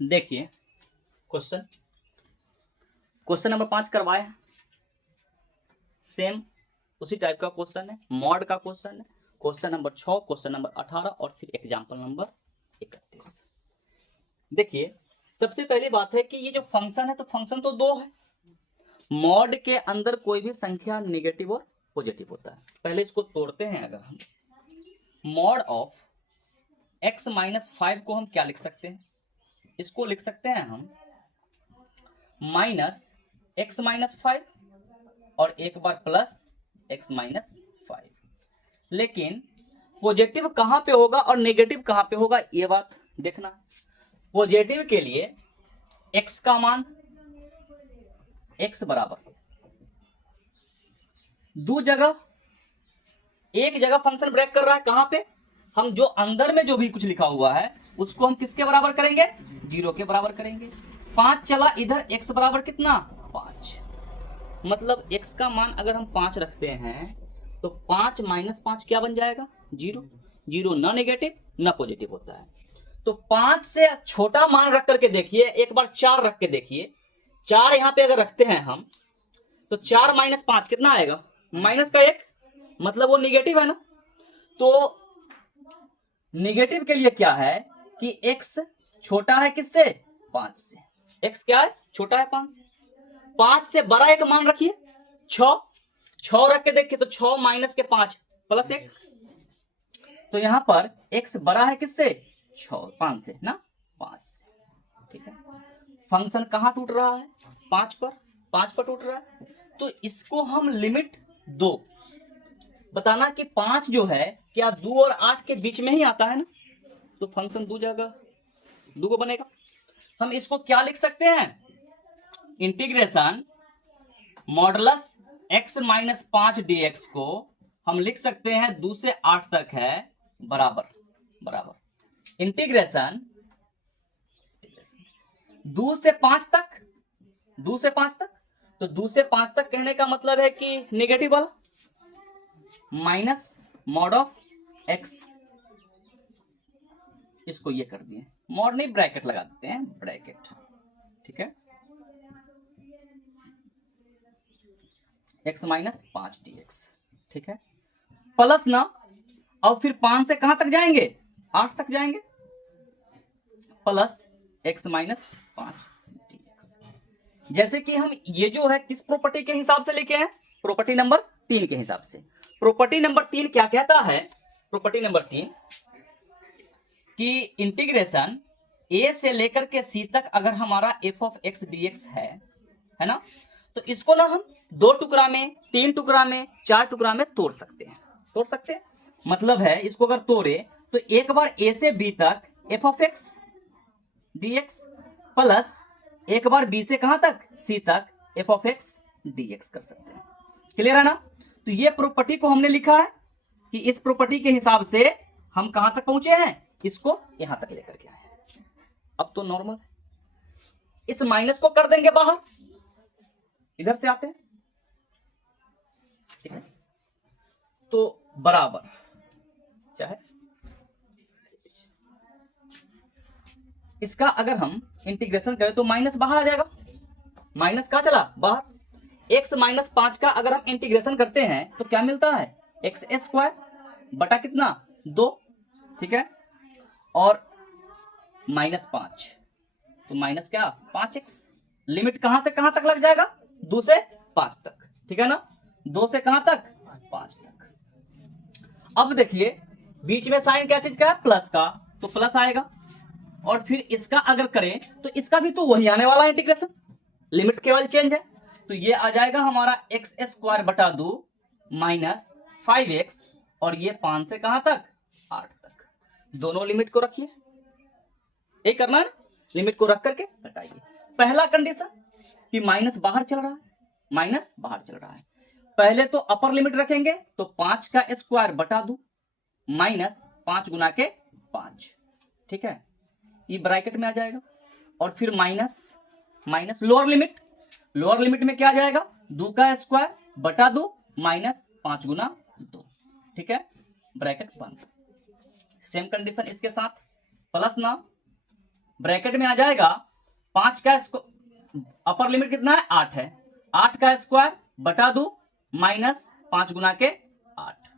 देखिए question question number 5 करवाए हैं, सेम उसी टाइप का क्वेश्चन है, मॉड का क्वेश्चन है। क्वेश्चन नंबर 6, क्वेश्चन नंबर 18 और फिर एग्जाम्पल नंबर 31। देखिए सबसे पहली बात है कि ये जो फंक्शन है तो फंक्शन तो दो है। मॉड के अंदर कोई भी संख्या नेगेटिव और पॉजिटिव होता है। पहले इसको तोड़ते हैं। अगर हम मॉड ऑफ x माइनस 5 को हम क्या लिख सकते हैं, इसको लिख सकते हैं हम माइनस x माइनस 5 और एक बार प्लस x माइनस 5। लेकिन पॉजिटिव कहां पे होगा और नेगेटिव कहां पे होगा ये बात देखना। पॉजिटिव के लिए x का मान x बराबर दो जगह, एक जगह फंक्शन ब्रेक कर रहा है। कहां पे? हम जो अंदर में जो भी कुछ लिखा हुआ है उसको हम किसके बराबर करेंगे? 0 के बराबर करेंगे। 5 चला इधर, x बराबर कितना? 5। मतलब x का मान अगर हम 5 रखते हैं तो 5 माइनस 5 क्या बन जाएगा? 0। 0 ना नेगेटिव ना पॉजिटिव होता है। तो 5 से छोटा मान रख करके देखिए, एक बार 4 रख के देखिए। 4 यहां पे अगर रखते हैं हम तो 4 माइनस 5 कितना आएगा? माइनस का 1, मतलब वो निगेटिव है ना। तो निगेटिव के लिए क्या है कि x छोटा है किससे? 5 से। x क्या है? छोटा है 5 से। 5 से बड़ा एक मान रखिए 6। 6 रख के देखिए तो 6 माइनस के 5 प्लस 1। तो यहां पर x बड़ा है किससे? 5 से ना, 5 से। ठीक है। फंक्शन कहां टूट रहा है? 5 पर टूट रहा है। तो इसको हम लिमिट 2 बताना कि 5 जो है क्या 2 और 8 के बीच में ही आता है ना। तो फंक्शन दो जगह दो को बनेगा। हम इसको क्या लिख सकते हैं? Integration modulus x minus 5 dx को हम लिख सकते हैं 2 से 8 तक है बराबर इंटीग्रेशन 2 से 5 तक। 2 से 5 तक, तो 2 से 5 तक कहने का मतलब है कि नेगेटिव वाला माइनस मॉड ऑफ x, इसको ये कर दिए। मॉड नहीं, ब्रैकेट लगा देते हैं, ब्रैकेट। ठीक है। x minus 5 dx। ठीक है। प्लस ना, अब फिर 5 से कहां तक जाएंगे? 8 तक जाएंगे। Plus x minus 5 dx। जैसे कि हम ये जो है किस प्रॉपर्टी के हिसाब से लेके हैं? प्रॉपर्टी नंबर 3 के हिसाब से। प्रॉपर्टी नंबर 3 क्या कहता है? प्रॉपर्टी नंबर 3 कि इंटीग्रेशन a से लेकर के c तक अगर हमारा f ऑफ x dx है ना, तो इसको ना हम 2 टुकड़ा में, 3 टुकड़ा में, 4 टुकड़ा में तोड़ सकते हैं। मतलब है इसको अगर तोड़े तो एक बार a से b तक f of x dx plus एक बार b से कहां तक? c तक f ऑफ x dx कर सकते हैं। क्लियर है ना। तो ये प्रॉपर्टी को हमने लिखा है कि इस प्रॉपर्टी के हिसाब से हम कहां तक पहुंचे हैं? इसको यहां तक लेकर के आए। अब तो नॉर्मल, इस माइनस को कर देंगे बाहर, इधर से आते हैं। ठीक है। तो बराबर चाहे इसका अगर हम इंटीग्रेशन करें तो माइनस बाहर आ जाएगा। माइनस कहां चला? बाहर। x माइनस 5 का अगर हम इंटीग्रेशन करते हैं तो क्या मिलता है? एक्स स्क्वायर बटा कितना? 2। ठीक है। और माइनस 5, तो माइनस क्या? 5x। लिमिट कहां से कहां तक लग जाएगा? 2 से 5 तक। ठीक है ना। 2 से कहां तक? 5 तक। अब देखिए बीच में साइन क्या चीज का है? प्लस का, तो प्लस आएगा। और फिर इसका अगर करें तो इसका भी तो वही आने वाला है इंटीग्रेशन, लिमिट केवल चेंज है। तो ये आ जाएगा हमारा एक्स स्क्वायर बटा 2 माइनस 5x, और ये 5 से कहां तक? 8 तक। दोनों लिमिट को रखिए, ये करना है ना, लिमिट को रख करके हटाइए। पहला कंडीशन कि माइनस बाहर चल रहा है, माइनस बाहर चल रहा है। पहले तो अपर लिमिट रखेंगे तो 5 का स्क्वायर बटा 2 माइनस 5 गुना के 5। ठीक है। ये ब्रैकेट में आ जाएगा। और फिर माइनस माइनस लोअर लिमिट में क्या आ जाएगा? 2 का स्क्वायर बटा 2 माइनस 5 गुना 2। ठीक है। ब्रैकेट बंद। सेम कंडीशन इसके साथ, प्लस ना ब्रैकेट में आ जाएगा 5 का स्क्वायर, अपर लिमिट कितना है 8 है, 8 का स्क्वायर बटा 2 माइनस 5 गुना के 8,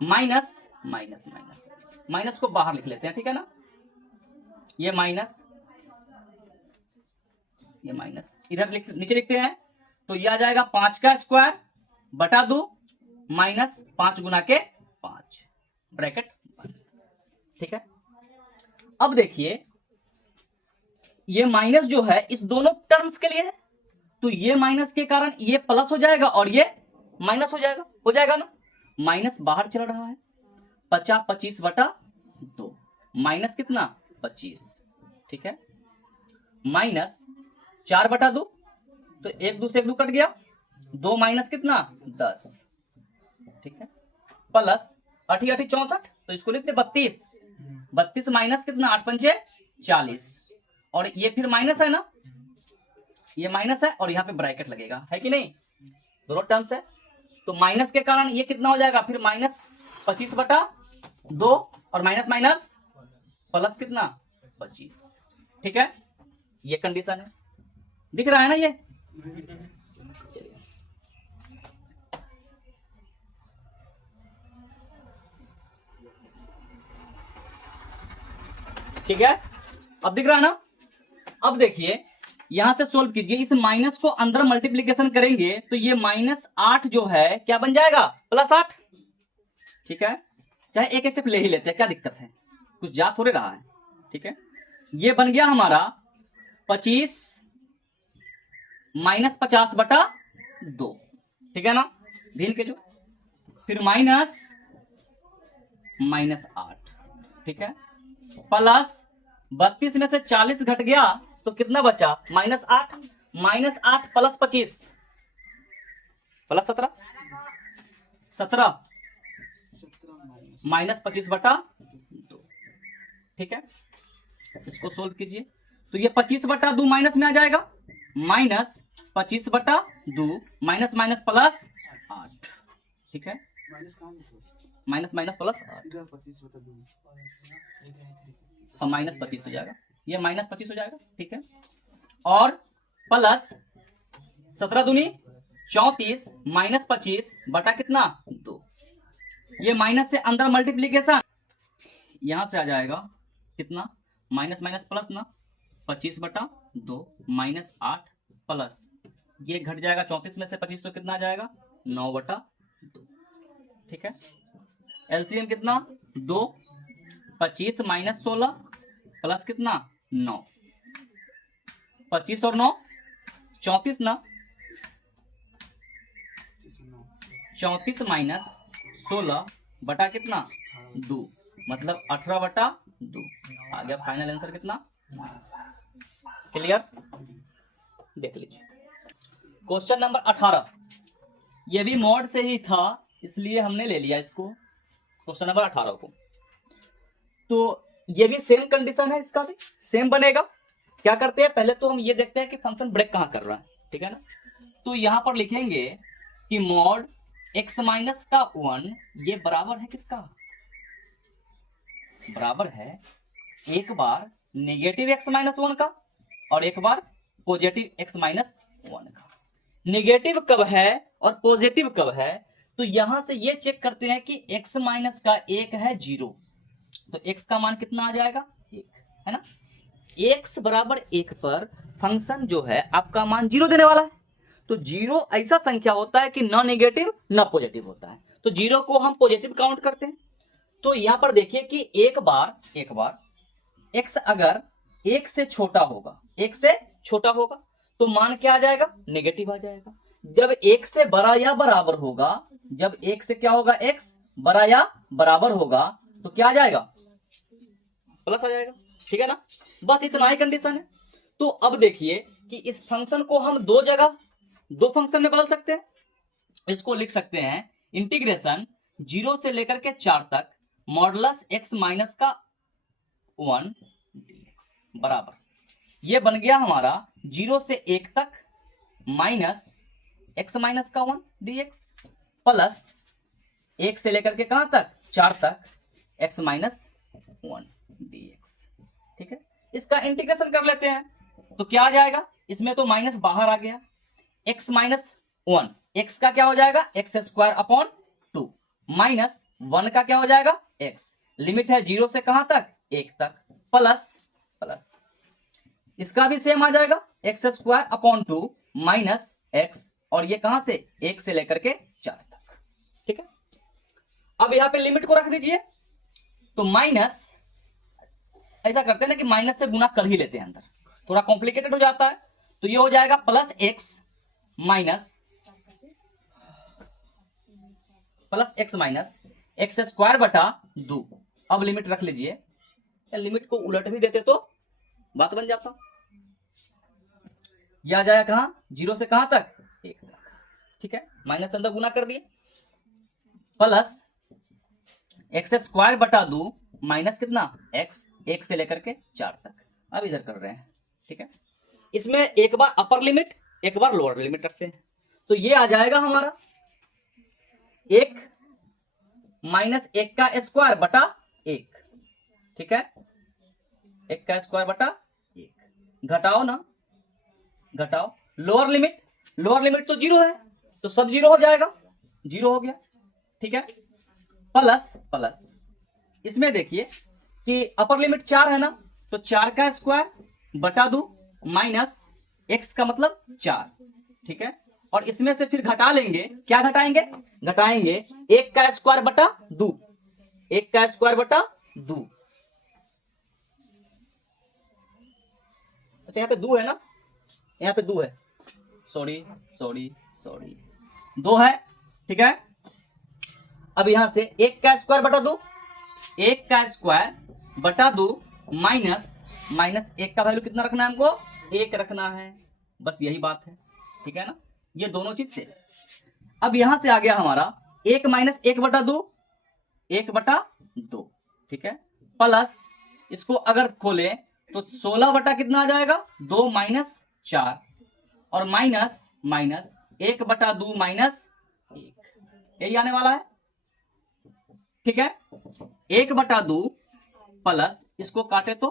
माइनस माइनस माइनस माइनस को बाहर लिख लेते हैं, ठीक है ना, ये माइनस ये माइनस इधर नीचे लिखते हैं, तो ये आ जाएगा 5 का स्क्वायर बटा 2 माइनस 5 गुना के 5, ब्रैकेट बंद, ठीक है। अब देखिए ये माइनस जो है इस दोनों टर्म्स के लिए है, तो ये माइनस के कारण ये प्लस हो जाएगा और ये माइनस हो जाएगा ना, माइनस बाहर चल रहा है, 50 25 बटा 2 माइनस कितना 25, ठीक है, माइनस 4 बटा 2, तो 1 2 से 1 2 कट गया, 2 माइनस कितना 10, ठीक है, प्लस 8 8 64, तो इसको लिखते 32, 32 माइनस कितना 8 पंचे 40, और ये फिर माइनस है ना, ये माइनस है और यहाँ पे ब्रैकेट लगेगा, है कि नहीं, दोनों टर्म्स है, तो माइनस के कारण ये कितना हो जाएगा फिर माइनस 25 बटा 2 और माइनस माइनस प्लस कितना 25, ठीक है, ये कंडीशन है, दिख रहा है ना ये, चलिए ठीक है, अब दिख रहा है ना। अब देखिए यहां से सोल्व कीजिए, इस माइनस को अंदर मल्टीप्लीकेशन करेंगे तो ये -8 जो है क्या बन जाएगा +8, ठीक है, चाहे एक स्टेप ले ही लेते हैं, क्या दिक्कत है, कुछ जा थोड़े रहा है, ठीक है, ये बन गया हमारा 25 माइनस 50 बटा 2, ठीक है ना, भिन्न के जो, फिर माइनस -8, ठीक है, प्लस 32 में से 40 घट गया तो कितना बचा -8, -8 प्लस 25 प्लस 17, 17 माइनस 25 बटा 2, ठीक है, इसको सोल्व कीजिए, तो ये 25 बटा 2 माइनस में आ जाएगा, माइनस 25 बटा 2 माइनस माइनस प्लस 8, ठीक है, माइनस माइनस प्लस 8 और माइनस 25 हो जाएगा, ये माइनस 25 हो जाएगा, ठीक है, और प्लस 17 दूनी 34 माइनस 25 बटा कितना 2, ये माइनस से अंदर मल्टीप्लीकेशन, यहां से आ जाएगा कितना माइनस माइनस प्लस ना, 25 बटा 2 माइनस 8 प्लस ये घट जाएगा 34 में से 25 तो कितना आ जाएगा 9 बटा 2, ठीक है, एलसीएम कितना 2, 25 माइनस 16 प्लस कितना 9, 25 और 9 34 ना, 34 माइनस 16 बटा कितना 2 मतलब 18 बटा 2 आ गया, फाइनल आंसर कितना, क्लियर, देख लीजिए। क्वेश्चन नंबर 18, ये भी मॉड से ही था इसलिए हमने ले लिया इसको, क्वेश्चन नंबर 18 को, तो ये भी सेम कंडीशन है, इसका भी सेम बनेगा। क्या करते हैं पहले तो हम ये देखते हैं कि फंक्शन ब्रेक कहां कर रहा है, ठीक है ना, तो यहां पर लिखेंगे कि मॉड x माइनस का 1 ये बराबर है किसका, बराबर है एक बार नेगेटिव x माइनस 1 का और एक बार पॉजिटिव x माइनस 1 का। नेगेटिव कब है और पॉजिटिव कब है, तो यहां से ये चेक करते हैं कि x माइनस का 1 है 0, तो x का मान कितना आ जाएगा 1, है ना, x बराबर 1 पर फंक्शन जो है आपका मान 0 देने वाला है, तो 0 ऐसा संख्या होता है कि ना नेगेटिव ना पॉजिटिव होता है, तो 0 को हम पॉजिटिव काउंट करते हैं। तो यहां पर देखिए कि एक बार x अगर 1 से छोटा होगा, 1 से छोटा होगा तो मान क्या आ जाएगा नेगेटिव आ जाएगा, जब 1 से बड़ा या बराबर होगा, जब 1 से क्या होगा x बड़ा या बराबर होगा तो क्या आ जाएगा प्लस आ जाएगा, ठीक है ना, बस इतना ही कंडीशन है। तो अब देखिए कि इस फंक्शन को हम दो जगह दो फंक्शन में बदल सकते हैं, इसको लिख सकते हैं इंटीग्रेशन 0 से लेकर के 4 तक मॉडुलस x माइनस का 1 dx बराबर, ये बन गया हमारा 0 से 1 तक माइनस x माइनस का 1 dx प्लस 1 से लेकर के कहां तक 4 तक x माइनस 1 dx, ठीक है, इसका इंटीग्रेशन कर लेते हैं, तो क्या आ जाएगा, इसमें तो माइनस बाहर आ गया, x माइनस 1, x का क्या हो जाएगा एक्स स्क्वायर अपॉन 2, माइनस 1 का क्या हो जाएगा x, लिमिट है 0 से कहां तक 1 तक, प्लस प्लस इसका भी सेम आ जाएगा x square upon 2 minus x, और ये कहां से 1 से लेकर के 4 तक। ठीक है, अब यहां पे लिमिट को रख दीजिए, तो माइनस, ऐसा करते हैं ना कि माइनस से गुना कर ही लेते हैं अंदर, थोड़ा कॉम्प्लिकेटेड हो जाता है, तो ये हो जाएगा plus x minus x square बटा 2। अब लिमिट रख लीजिए, लिमिट को उलट भी देते तो बात बन जाता, यह आ जाएगा कहां 0 से कहां तक 1 तक। ठीक है, माइनस अंदर गुना कर दिए, प्लस एक्स स्क्वायर बटा 2 माइनस कितना एक्स, 1 से लेकर के 4 तक। अब इधर कर रहे हैं। ठीक है, इसमें एक बार अपर लिमिट एक बार लोअर लिमिट रखते हैं, तो ये आ जाएगा हमारा 1 माइनस 1 का स्क्वायर बटा 1। ठीक है, 1 का स्क्वायर बटा 1, घटाओ ना, घटाओ, लोअर लिमिट तो 0 है, तो सब 0 हो जाएगा, 0 हो गया। ठीक है, प्लस प्लस इसमें देखिए कि अपर लिमिट 4 है ना, तो 4 का स्क्वायर बटा 2 माइनस x का मतलब 4। ठीक है, और इसमें से फिर घटा लेंगे, क्या घटाएंगे, घटाएंगे 1 का स्क्वायर बटा 2, 1 का स्क्वायर बटा 2। अच्छा यहाँ पे 2 है ना, यहाँ पे 2 है, सॉरी 2 है। ठीक है, अब यहां से 1 का स्क्वायर बटा 2, 1 का स्क्वायर बटा 2 माइनस 1 का वैल्यू कितना रखना है हमको, 1 रखना है, बस यही बात है। ठीक है ना, ये दोनों चीज से। अब यहां से आ गया हमारा 1 माइनस 1 बटा 2, 1 बटा 2। ठीक है, प्लस इसको अगर खोले तो 16 बटा कितना आ जाएगा 2 माइनस 4, और माइनस 1 बटा 2 माइनस 1, यही आने वाला है। ठीक है, 1 बटा 2 प्लस इसको काटे तो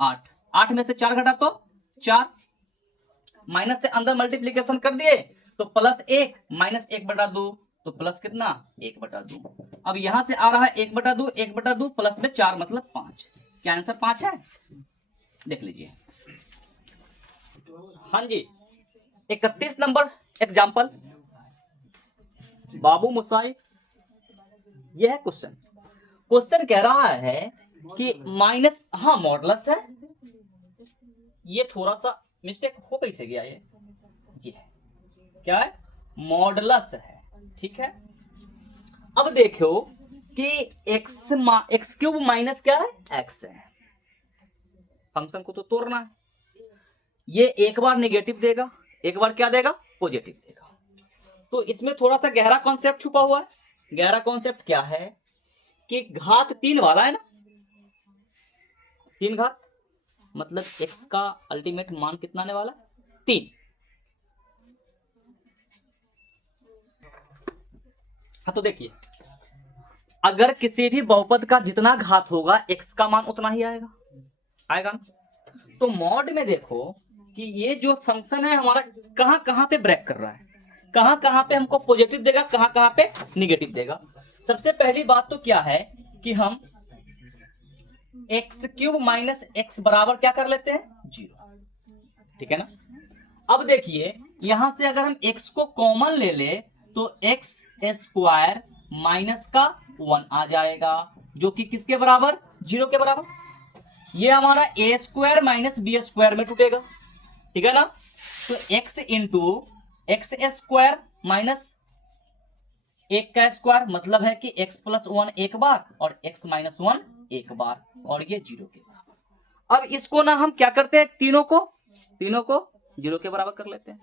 8, 8 में से 4 घटा तो 4, माइनस से अंदर मल्टीप्लीकेशन कर दिए तो प्लस 1 माइनस 1 बटा 2, तो प्लस कितना 1 बटा 2। अब यहां से आ रहा है 1 बटा 2, 1 बटा 2 प्लस में 4 मतलब 5। क्या आंसर 5 है, देख लीजिए। हाँ जी, 31 नंबर एग्जाम्पल, बाबू मुसाई, यह है क्वेश्चन कह रहा है कि माइनस, हाँ मॉडुलस है, ये थोड़ा सा मिस्टेक हो कैसे गया, ये है क्या है, मॉडुलस है। ठीक है, अब देखो कि एक्स क्यूब माइनस क्या है एक्स है, फंक्शन को तो तोड़ना है, ये एक बार नेगेटिव देगा, एक बार क्या देगा पॉजिटिव देगा, तो इसमें थोड़ा सा गहरा कॉन्सेप्ट छुपा हुआ है। गहरा कॉन्सेप्ट क्या है कि घात 3 वाला है ना, 3 घात मतलब x का अल्टीमेट मान कितना आने वाला 3। हाँ तो देखिए, अगर किसी भी बहुपद का जितना घात होगा x का मान उतना ही आएगा ना। तो मॉड में देखो कि ये जो फंक्शन है हमारा कहां कहां पे ब्रेक कर रहा है, कहां कहां पे हमको पॉजिटिव देगा, कहां कहां पे निगेटिव देगा। सबसे पहली बात तो क्या है कि हम एक्स क्यूब माइनस एक्स बराबर क्या कर लेते हैं 0। ठीक है ना, अब देखिए यहां से अगर हम x को कॉमन ले ले तो एक्स स्क्वायर माइनस का 1 आ जाएगा, जो कि किसके बराबर 0 के बराबर। ये हमारा ए स्क्वायर माइनस बी स्क्वायर में टूटेगा। ठीक है ना, तो x into x square minus 1 का स्क्वायर मतलब है कि x प्लस 1 एक बार और x माइनस 1 एक बार, और ये 0 के बराबर। अब इसको ना हम क्या करते हैं, तीनों को 0 के बराबर कर लेते हैं,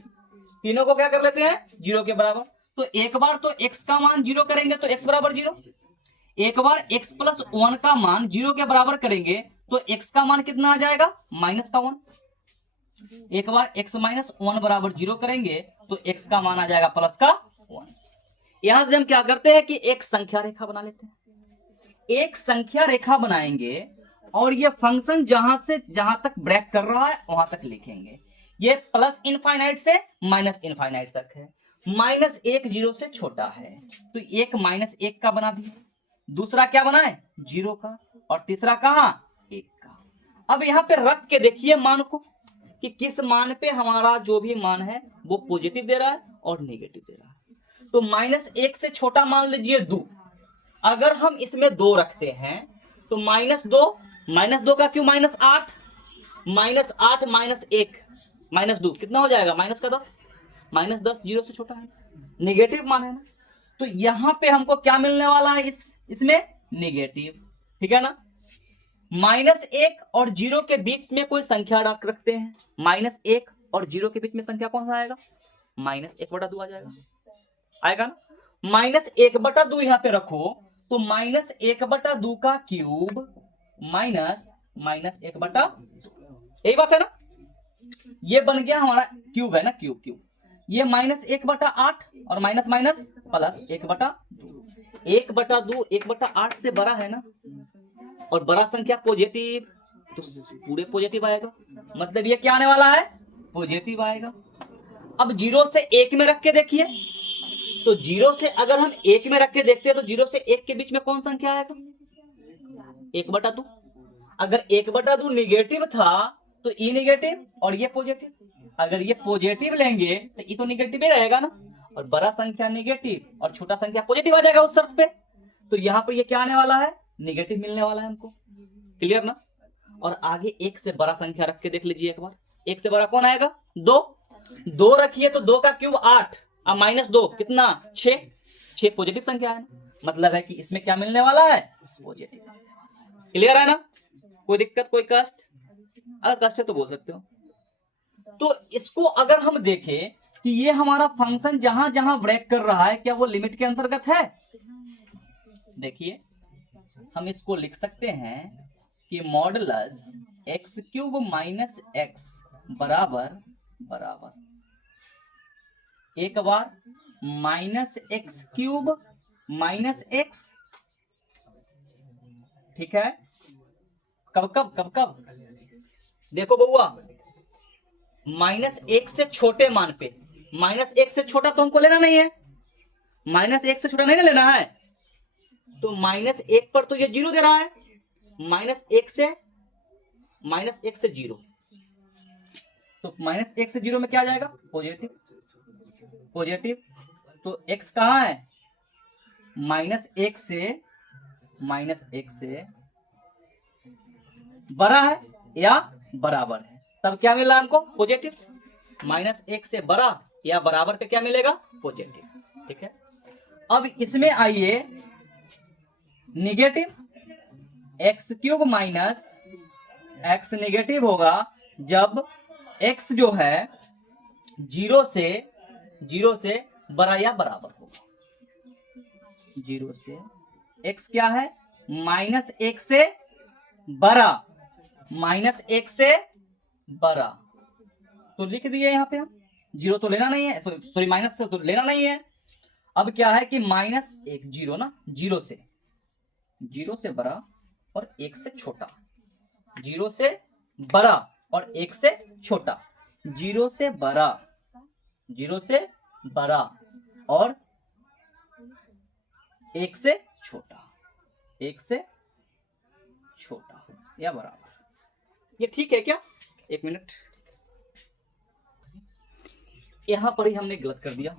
तीनों को क्या कर लेते हैं 0 के बराबर। तो एक बार तो x का मान 0 करेंगे तो x बराबर 0, एक बार x प्लस 1 का मान 0 के बराबर करेंगे तो x का मान कितना आ जाएगा माइनस का 1, एक बार x माइनस 1 बराबर 0 करेंगे तो x का मान आ जाएगा प्लस का 1। यहां से हम क्या करते हैं कि एक संख्या रेखा बना लेते हैं, एक संख्या रेखा बनाएंगे और ये फंक्शन जहां से जहां तक ब्रेक कर रहा है वहां तक लिखेंगे। ये प्लस इनफाइनाइट से माइनस इनफाइनाइट तक है। माइनस एक जीरो से छोटा है, तो एक माइनस एक का बना दिया, दूसरा क्या बना है जीरो का, और तीसरा कहां एक का। अब यहां पे रख के देखिए मान को कि किस मान पे हमारा जो भी मान है वो पॉजिटिव दे रहा है और नेगेटिव दे रहा है। तो माइनस एक से छोटा मान लीजिए 2, अगर हम इसमें 2 रखते हैं तो माइनस दो का क्यों माइनस 8, माइनस 8 माइनस 1 माइनस 2 कितना हो जाएगा माइनस का 10, माइनस 10 जीरो से छोटा है, नेगेटिव मान है ना। तो यहां पे हमको क्या मिलने वाला है इसमें नेगेटिव, ठीक है ना। माइनस 1 और जीरो के बीच में कोई संख्या रखते हैं, माइनस 1 और जीरो के बीच में संख्या कौन सा आएगा, माइनस 1/2 आ जाएगा, आएगा ना। माइनस 1/2 यहां पे रखो तो माइनस 1/2 का क्यूब माइनस 1/2, यही बात है ना। ये बन गया हमारा क्यूब है ना, क्यूब ये माइनस 1/8 और माइनस माइनस प्लस 1/2 1/8 से बड़ा है ना, और बड़ा संख्या पॉजिटिव तो पूरे पॉजिटिव आएगा, मतलब ये क्या आने वाला है पॉजिटिव आएगा। अब जीरो से एक में रख के देखिए, तो जीरो से अगर हम एक में रख के देखते हैं तो जीरो से एक के बीच में कौन संख्या आएगा 1/2। अगर 1/2 निगेटिव था तो ई नेगेटिव और ये पॉजिटिव, अगर ये पॉजिटिव लेंगे तो ये तो निगेटिव ही रहेगा ना, और बड़ा संख्या नेगेटिव और छोटा संख्या पॉजिटिव आ जाएगा उस शर्त पे। तो यहां पर ये क्या आने वाला है नेगेटिव मिलने वाला है हमको, क्लियर ना। और आगे एक से बड़ा संख्या रख के देख लीजिए एक बार, एक से बड़ा कौन आएगा 2 रखिए तो 2 का क्यूब 8 और माइनस 2 कितना 6 पॉजिटिव संख्या है, मतलब है कि इसमें क्या मिलने वाला है पॉजिटिव, क्लियर है ना। कोई दिक्कत कोई कष्ट, अगर कष्ट है तो बोल सकते हो। तो इसको अगर हम देखें कि ये हमारा फंक्शन जहां जहां ब्रेक कर रहा है क्या वो लिमिट के अंतर्गत है, देखिए हम इसको लिख सकते हैं कि मॉडुलस x³ माइनस एक्स बराबर एक बार माइनस x³ माइनस एक्स, ठीक है। कब देखो बउआ, माइनस 1 से छोटे मान पे, माइनस 1 से छोटा तो हमको लेना नहीं है, माइनस 1 से छोटा नहीं ना लेना है, तो माइनस 1 पर तो ये जीरो दे रहा है, माइनस 1 से जीरो, तो माइनस 1 से जीरो में क्या आ जाएगा पॉजिटिव। तो x कहां है माइनस 1 से बड़ा है या बराबर है, तब क्या मिल रहा है हमको पॉजिटिव। माइनस 1 से बड़ा या बराबर पे क्या मिलेगा पॉजिटिव, ठीक है। अब इसमें आइए negative, x³ minus x negative होगा जब x जो है जीरो से बड़ा या बराबर होगा, जीरो से x क्या है माइनस 1 से बड़ा, माइनस 1 से बड़ा, तो लिख दिए यहां पे हम, जीरो तो लेना नहीं है, सॉरी माइनस से तो लेना नहीं है। अब क्या है कि माइनस 1 जीरो ना, जीरो से बड़ा और 1 से छोटा, जीरो से बड़ा और 1 से छोटा, जीरो से बड़ा और 1 से छोटा या बराबर, ये ठीक है क्या। एक मिनट, यहां पर ही हमने गलत कर दिया,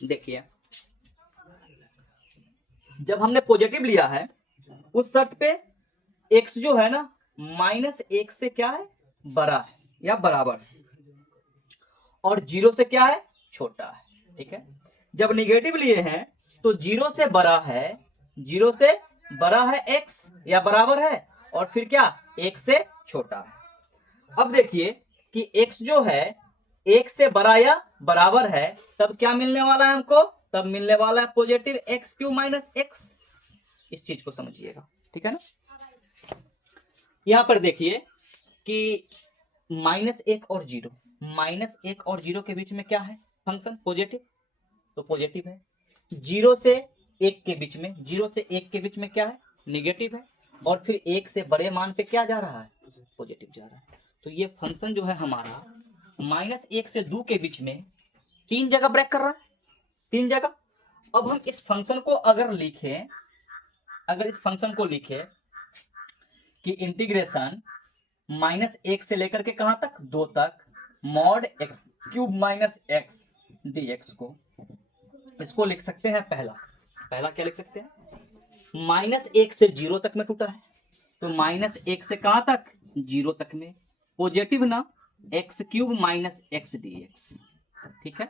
देखिए जब हमने पॉजिटिव लिया है उस शर्त पे x जो है ना माइनस 1 से क्या है बड़ा है या बराबर, और जीरो से क्या है छोटा है, ठीक है। जब निगेटिव लिए हैं तो जीरो से बड़ा है x या बराबर है, और फिर क्या 1 से छोटा है। अब देखिए कि x जो है 1 से बड़ा या बराबर है, तब क्या मिलने वाला है हमको, तब मिलने वाला है पॉजिटिव x³ माइनस एक्स, इस चीज को समझिएगा, ठीक है ना। यहां पर देखिए कि माइनस 1 और जीरो के बीच में क्या है फंक्शन पॉजिटिव, तो पॉजिटिव है। जीरो से 1 के बीच में, 0 से 1 के बीच में क्या है, निगेटिव है, और फिर 1 से बड़े मान पे क्या जा रहा है, पॉजिटिव जा रहा है। तो ये फंक्शन जो है हमारा -1 से 2 के बीच में 3 जगह ब्रेक कर रहा है, 3 जगह। अब हम इस फंक्शन को अगर लिखें, अगर इस फंक्शन को लिखें कि इंटीग्रेशन -1 से लेकर के कहां तक, 2 तक, मॉड x³ - x dx को, इसको लिख सकते हैं पहला क्या लिख सकते हैं, -1 से 0 तक में टूटा है, तो -1 से कहां तक, 0 तक में, पॉजिटिव ना, x³ - x dx, ठीक है।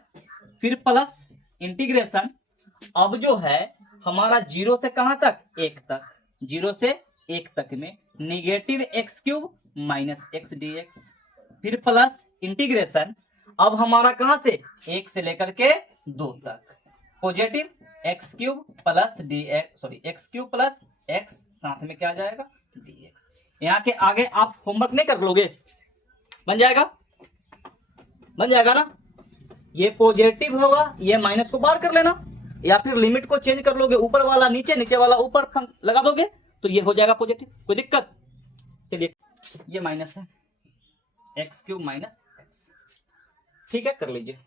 फिर प्लस इंटीग्रेशन, अब जो है हमारा 0 से कहां तक, 1 तक, 0 से 1 तक में -x³ - x dx, फिर प्लस इंटीग्रेशन, अब हमारा कहां से, 1 से लेकर के 2 तक, positive x³ + dx, sorry x³ + x, साथ में क्या आ जाएगा, dx। यहाँ के आगे आप होमवर्क नहीं कर लोगे, बन जाएगा ना, ये पॉजिटिव होगा, ये माइनस को बाहर कर लेना, या फिर लिमिट को चेंज कर लोगे, ऊपर वाला नीचे, नीचे वाला ऊपर लगा दोगे, तो ये हो जाएगा पॉजिटिव, कोई दिक्कत। चलिए ये माइनस है, x³ - x, ठीक है, कर लीजिए।